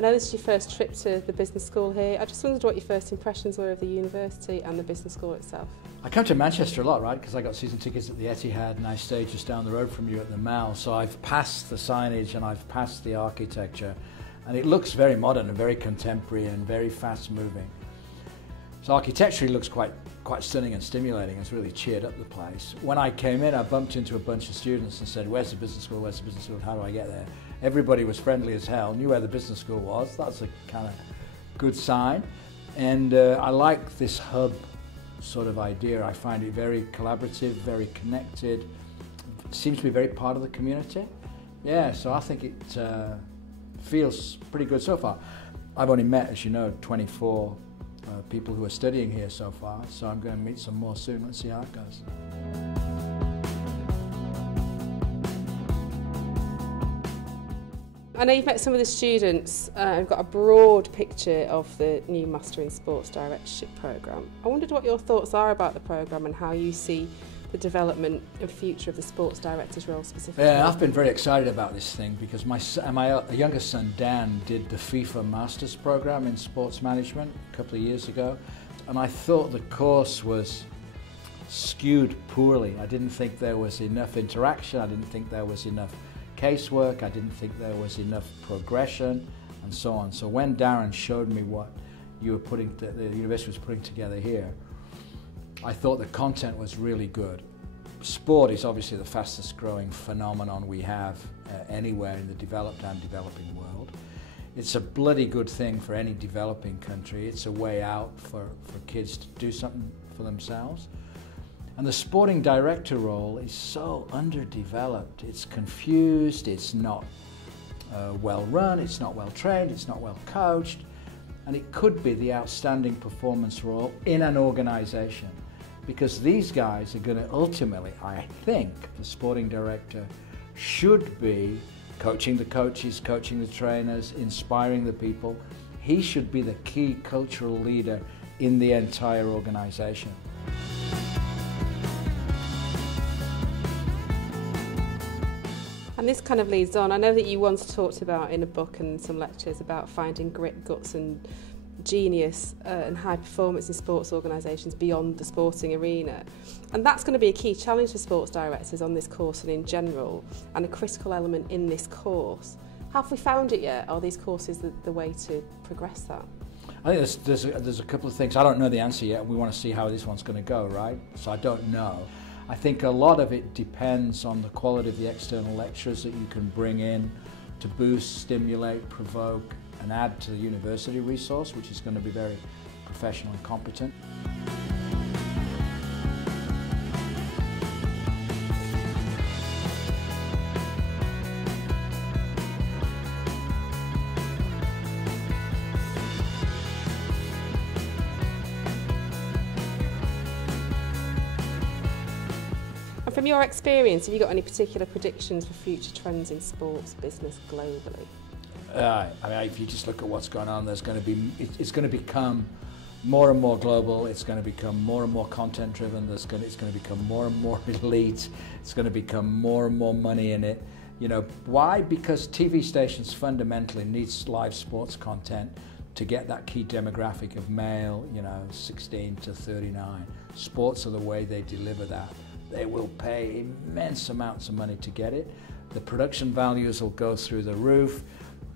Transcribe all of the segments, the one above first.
I know this is your first trip to the business school here. I just wondered what your first impressions were of the university and the business school itself. I come to Manchester a lot, right, because I got season tickets at the Etihad and I stayed just down the road from you at the Mall, so I've passed the signage and I've passed the architecture, and it looks very modern and very contemporary and very fast moving. So architecturally it looks quite stunning and stimulating. It's really cheered up the place. When I came in, I bumped into a bunch of students and said, "Where's the business school? Where's the business school? How do I get there?" Everybody was friendly as hell, knew where the business school was. That's a kind of good sign. And I like this hub sort of idea. I find it very collaborative, very connected. It seems to be very part of the community. Yeah, so I think it feels pretty good so far. I've only met, as you know, 24 people who are studying here so far, so I'm going to meet some more soon. Let's see how it goes. I know you've met some of the students. I've got a broad picture of the new Master in Sports Directorship programme. I wondered what your thoughts are about the programme and how you see the development and future of the sports director's role specifically. Yeah, I've been very excited about this thing because my youngest son Dan did the FIFA Masters programme in sports management a couple of years ago, and I thought the course was skewed poorly. I didn't think there was enough interaction, I didn't think there was enough casework, I didn't think there was enough progression, and so on. So when Darren showed me what you were the university was putting together here, I thought the content was really good. Sport is obviously the fastest growing phenomenon we have anywhere in the developed and developing world. It's a bloody good thing for any developing country. It's a way out for kids to do something for themselves. And the sporting director role is so underdeveloped. It's confused, it's not well run, it's not well trained, it's not well coached, and it could be the outstanding performance role in an organization. Because these guys are going to ultimately, I think, the sporting director should be coaching the coaches, coaching the trainers, inspiring the people. He should be the key cultural leader in the entire organization. And this kind of leads on. I know that you once talked about in a book and some lectures about finding grit, guts and genius and high performance in sports organisations beyond the sporting arena. And that's going to be a key challenge for sports directors on this course and in general, and a critical element in this course. Have we found it yet? Are these courses the way to progress that? I think there's a couple of things. I don't know the answer yet. We want to see how this one's going to go, right? So I don't know. I think a lot of it depends on the quality of the external lecturers that you can bring in to boost, stimulate, provoke, and add to the university resource, which is going to be very professional and competent. And from your experience, have you got any particular predictions for future trends in sports business globally? I mean, if you just look at what's going on, it's going to become more and more global. It's going to become more and more content driven. It's going to become more and more elite. It's going to become more and more money in it. You know, why? Because TV stations fundamentally need live sports content to get that key demographic of male, 16 to 39. Sports are the way they deliver that. They will pay immense amounts of money to get it. The production values will go through the roof.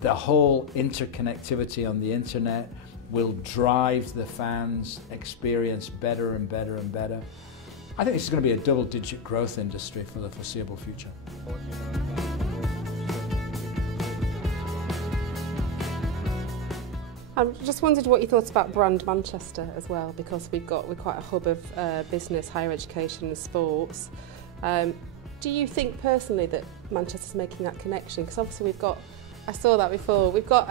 The whole interconnectivity on the internet will drive the fans' experience better and better and better. I think it's going to be a double-digit growth industry for the foreseeable future. I just wondered what you thought about brand Manchester as well, because we're quite a hub of business, higher education and sports. Do you think personally that Manchester's making that connection? Because obviously I saw that before, we've got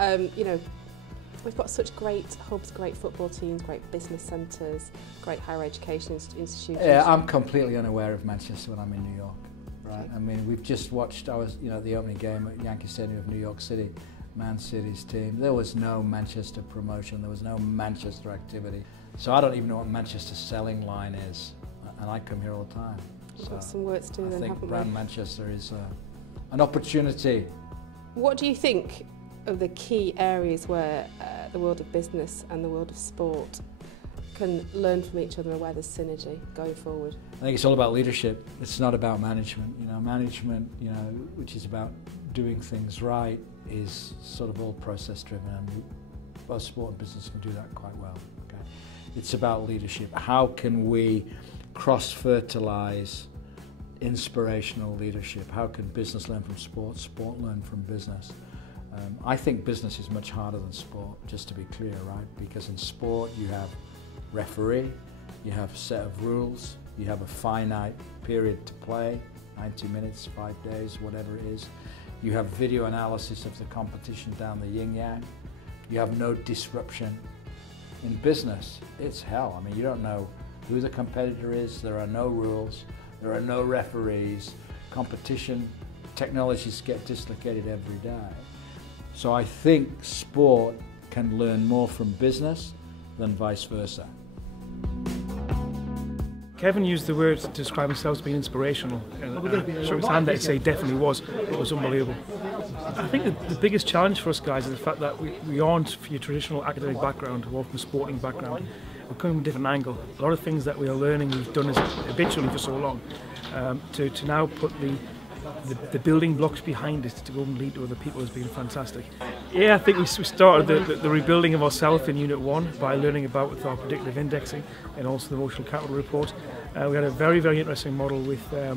such great hubs, great football teams, great business centres, great higher education institutions. Yeah, I'm completely unaware of Manchester when I'm in New York, right? I mean, we've just watched, the opening game at Yankee Stadium of New York City, Man City's team. There was no Manchester promotion, there was no Manchester activity. So I don't even know what Manchester's selling line is, and I come here all the time. We've got some work to do then, haven't we? I think brand Manchester is an opportunity. What do you think of the key areas where the world of business and the world of sport can learn from each other and where there's synergy going forward? I think it's all about leadership. It's not about management. Management, which is about doing things right, is sort of all process driven, and both sport and business can do that quite well. Okay? It's about leadership. How can we cross-fertilize inspirational leadership? How can business learn from sport, sport learn from business? I think business is much harder than sport, just to be clear, right? Because in sport you have referee, you have a set of rules, you have a finite period to play, 90 minutes, 5 days, whatever it is. You have video analysis of the competition down the yin-yang. You have no disruption. In business, it's hell. I mean, you don't know who the competitor is, there are no rules, there are no referees, competition, technologies get dislocated every day. So I think sport can learn more from business than vice versa. Kevin used the word to describe himself as being inspirational, and show his hand there to say definitely was. It was unbelievable. I think the biggest challenge for us guys is the fact that we aren't from your traditional academic background or from a sporting background. We're coming from a different angle. A lot of things that we are learning we've done as habitually for so long, to now put the building blocks behind it to go and lead to other people has been fantastic. Yeah, I think we started the rebuilding of ourselves in Unit 1 by learning about with our predictive indexing and also the emotional capital report. We had a very, very interesting model with the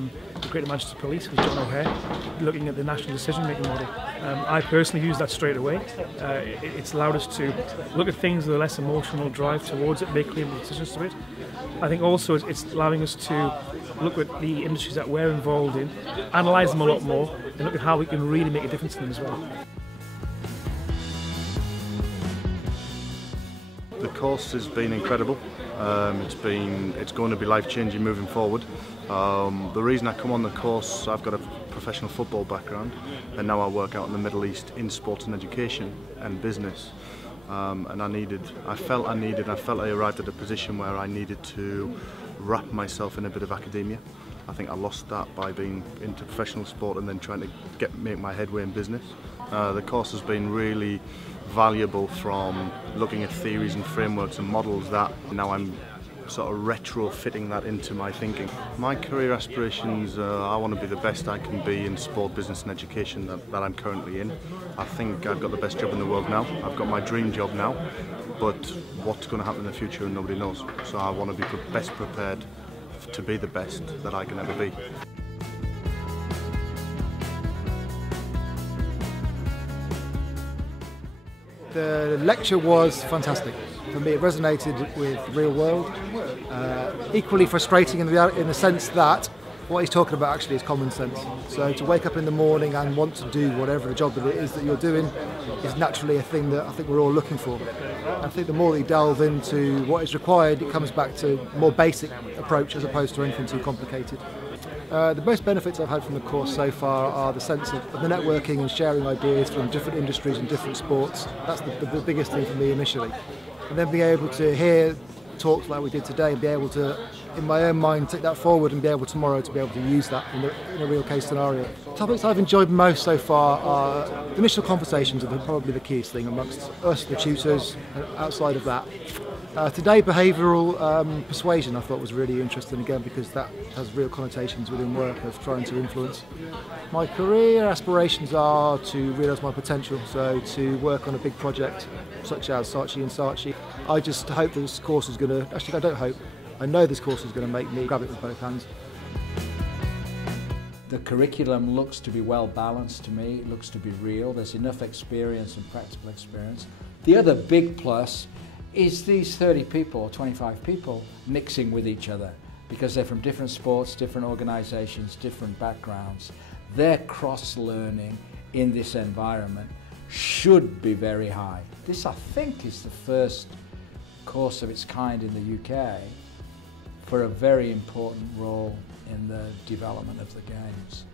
Greater Manchester Police, with John O'Hare, looking at the national decision-making model. I personally used that straight away. It's allowed us to look at things with a less emotional drive towards it, make clear decisions to it. I think also it's allowing us to look at the industries that we're involved in, analyse them a lot more, and look at how we can really make a difference to them as well. The course has been incredible. It's going to be life-changing moving forward. The reason I come on the course, I've got a professional football background, and now I work out in the Middle East in sports and education and business. And I felt I arrived at a position where I needed to wrap myself in a bit of academia. I think I lost that by being into professional sport and then trying to make my headway in business. The course has been really valuable, from looking at theories and frameworks and models that now I'm sort of retrofitting that into my thinking. My career aspirations, I want to be the best I can be in sport, business and education that I'm currently in. I think I've got the best job in the world now. I've got my dream job now, but what's going to happen in the future nobody knows. So I want to be best prepared to be the best that I can ever be. The lecture was fantastic. For me, it resonated with the real world. Equally frustrating in the sense that what he's talking about actually is common sense. So to wake up in the morning and want to do whatever the job that it is that you're doing is naturally a thing that I think we're all looking for. I think the more that you delve into what is required, it comes back to a more basic approach as opposed to anything too complicated. The most benefits I've had from the course so far are the sense of the networking and sharing ideas from different industries and different sports. That's the biggest thing for me initially. And then being able to hear talks like we did today and be able to, in my own mind, take that forward and be able tomorrow to be able to use that in a real case scenario. Topics I've enjoyed most so far are initial conversations are probably the keyest thing amongst us, the tutors, and outside of that. Today, behavioural persuasion I thought was really interesting again, because that has real connotations within work of trying to influence. My career aspirations are to realise my potential, so to work on a big project such as Saatchi. I just hope that this course is going to, actually I don't hope, I know this course is going to make me grab it with both hands. The curriculum looks to be well balanced to me, it looks to be real, there's enough experience and practical experience. The other big plus is these 30 people or 25 people mixing with each other, because they're from different sports, different organisations, different backgrounds. Their cross-learning in this environment should be very high. This, I think, is the first course of its kind in the UK for a very important role in the development of the games.